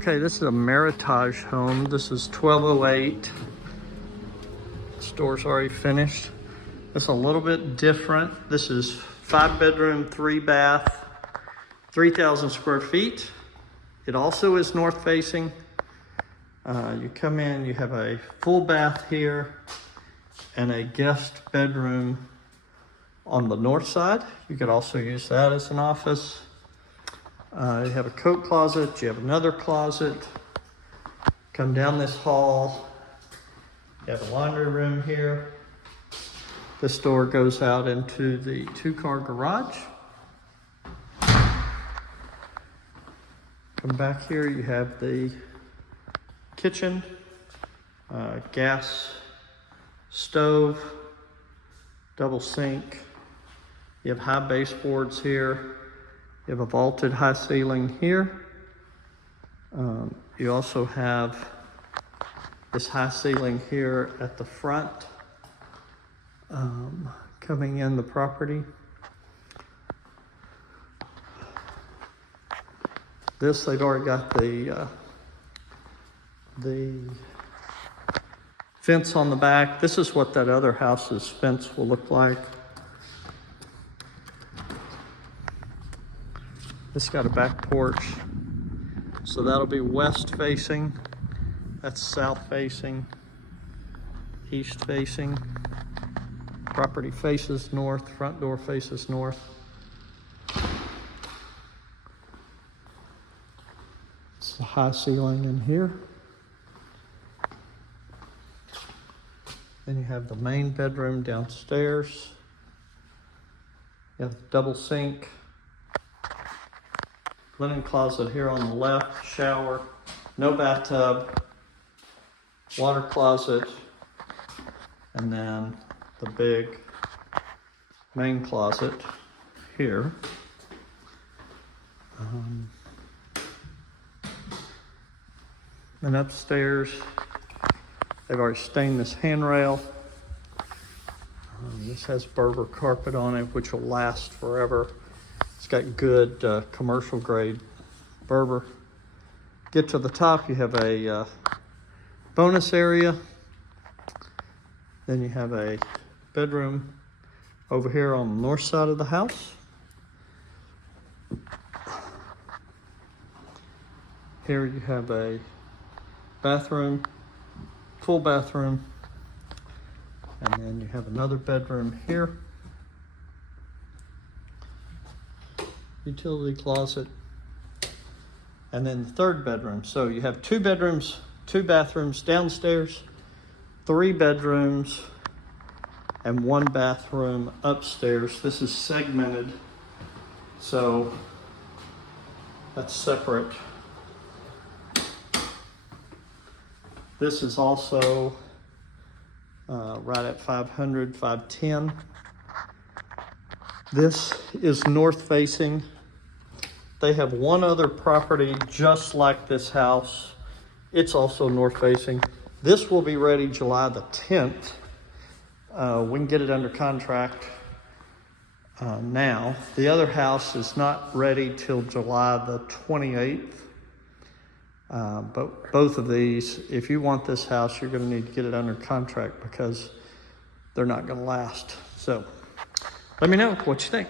Okay, this is a Meritage home. This is 1208. Store's already finished. It's a little bit different. This is 5-bedroom, 3-bath, 3,000 square feet. It also is north facing. You come in, you have a full bath here and a guest bedroom on the north side. You could also use that as an office. You have a coat closet, you have another closet. Come down this hall, you have a laundry room here. This door goes out into the 2-car garage. Come back here, you have the kitchen, gas stove, double sink. You have high baseboards here. You have a vaulted high ceiling here. You also have this high ceiling here at the front, coming in the property. This, they've already got the fence on the back. This is what that other house's fence will look like. This got a back porch, so that'll be west facing. That's south facing, east facing. Property faces north, front door faces north. It's the high ceiling in here. Then you have the main bedroom downstairs. You have the double sink. Linen closet here on the left, shower, no bathtub, water closet, and then the big main closet here. And upstairs, they've already stained this handrail. This has Berber carpet on it, which will last forever. It's got good commercial grade Berber. Get to the top, you have a bonus area. Then you have a bedroom over here on the north side of the house. Here you have a bathroom, full bathroom. And then you have another bedroom here. Utility closet, and then the third bedroom. So you have 2 bedrooms, 2 bathrooms downstairs, 3 bedrooms, and 1 bathroom upstairs. This is segmented, so that's separate. This is also right at 500, 510. This is north facing. They have one other property just like this house. It's also north facing. This will be ready July the 10th. We can get it under contract now. The other house is not ready till July the 28th. But both of these, if you want this house, you're gonna need to get it under contract because they're not gonna last. So let me know what you think.